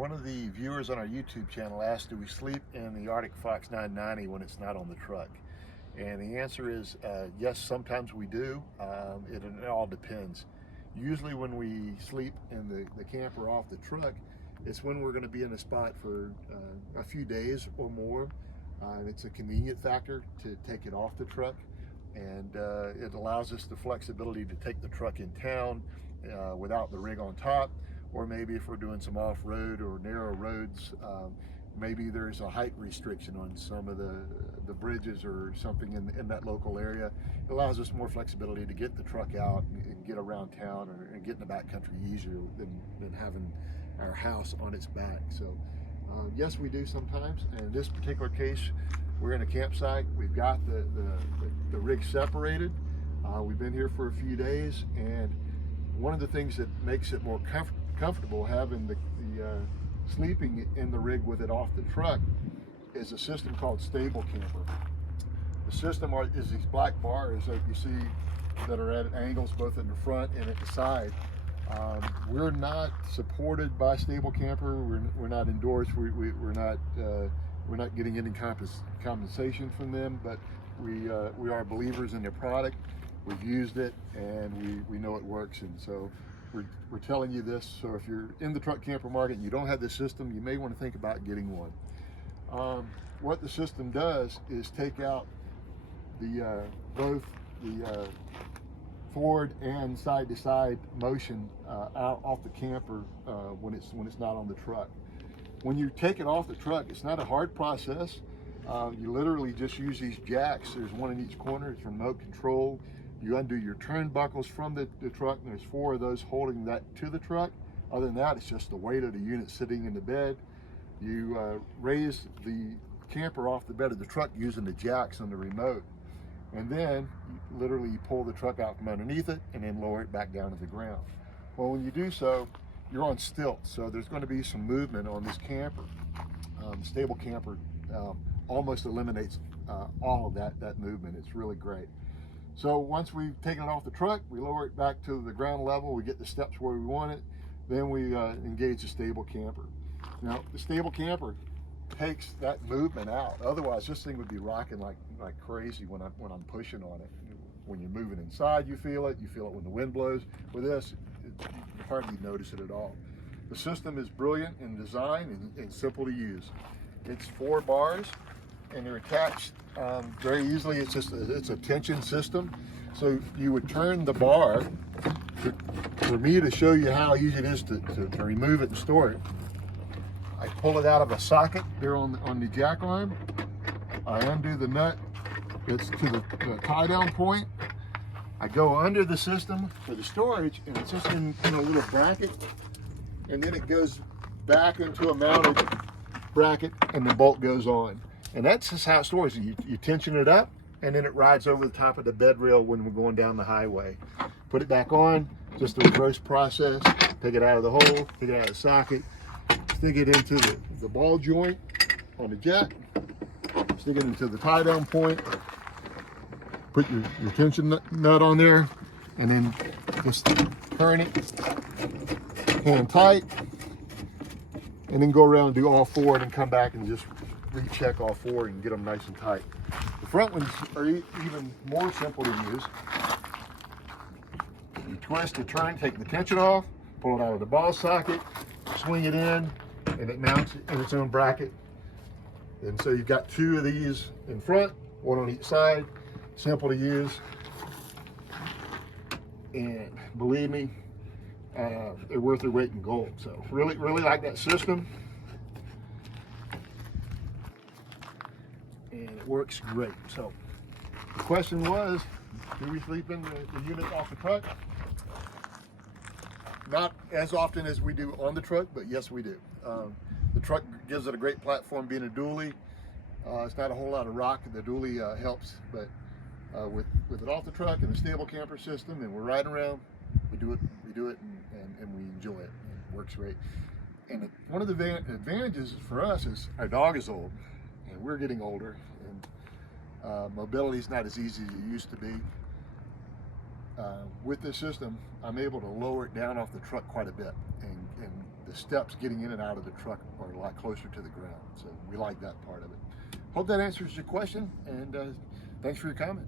One of the viewers on our YouTube channel asked, do we sleep in the Arctic Fox 990 when it's not on the truck? And the answer is yes, sometimes we do. It all depends. Usually when we sleep in the camper off the truck, it's when we're going to be in a spot for a few days or more. It's a convenient factor to take it off the truck, and it allows us the flexibility to take the truck in town without the rig on top. Or maybe if we're doing some off-road or narrow roads, maybe there's a height restriction on some of the bridges or something in that local area. It allows us more flexibility to get the truck out and get around town and get in the backcountry easier than having our house on its back. So yes, we do sometimes. And in this particular case, we're in a campsite. We've got the rig separated. We've been here for a few days, and one of the things that makes it more comfortable having the sleeping in the rig with it off the truck is a system called Stablecamper. The system is these black bars that you see that are at angles both in the front and at the side. We're not supported by Stablecamper. We're not endorsed. We're not getting any compensation from them, but we are believers in their product. We've used it and we know it works, and so we're telling you this. So if you're in the truck camper market and you don't have this system, you may want to think about getting one. What the system does is take out both the forward and side-to-side motion out off the camper when it's not on the truck. When you take it off the truck, it's not a hard process. You literally just use these jacks. There's one in each corner. It's remote control. You undo your turnbuckles from the truck, and there's 4 of those holding that to the truck. Other than that, it's just the weight of the unit sitting in the bed. You raise the camper off the bed of the truck using the jacks on the remote, and then literally you pull the truck out from underneath it and then lower it back down to the ground. Well, when you do so, you're on stilts, so there's going to be some movement on this camper. Stablecamper almost eliminates all of that movement. It's really great. So once we've taken it off the truck, we lower it back to the ground level, we get the steps where we want it, then we engage the Stablecamper. Now, the Stablecamper takes that movement out. Otherwise, this thing would be rocking like crazy when I'm pushing on it. When you're moving inside, you feel it when the wind blows. With this, you hardly notice it at all. The system is brilliant in design and simple to use. It's 4 bars, and they're attached very easily. It's a tension system. So you would turn the bar for me to show you how easy it is to remove it and store it. I pull it out of a socket there on the jack arm. I undo the nut that's to the tie down point. I go under the system for the storage, and it's just in a little bracket, and then it goes back into a mounted bracket, and the bolt goes on. And that's just how it stores. You tension it up, and then it rides over the top of the bed rail when we're going down the highway. Put it back on, just the reverse process. Take it out of the hole, take it out of the socket, stick it into the ball joint on the jack, stick it into the tie down point, put your tension nut on there, and then just turn it hand tight, and then go around and do all 4 and then come back and just recheck all 4 and get them nice and tight. The front ones are even more simple to use. You twist to turn, take the tension off, pull it out of the ball socket, swing it in, and it mounts in its own bracket. And so you've got 2 of these in front, 1 on each side. Simple to use, and believe me, they're worth their weight in gold. So really like that system, and it works great. So the question was, do we sleep in the unit off the truck? Not as often as we do on the truck, but yes, we do. The truck gives it a great platform, being a dually. It's not a whole lot of rock. The dually helps, but with it off the truck and the Stablecamper system, and we're riding around, we do it and we enjoy it. It works great. And one of the advantages for us is our dog is old, and we're getting older, and mobility is not as easy as it used to be. With this system, I'm able to lower it down off the truck quite a bit, and the steps getting in and out of the truck are a lot closer to the ground. So we like that part of it. Hope that answers your question, and thanks for your comment.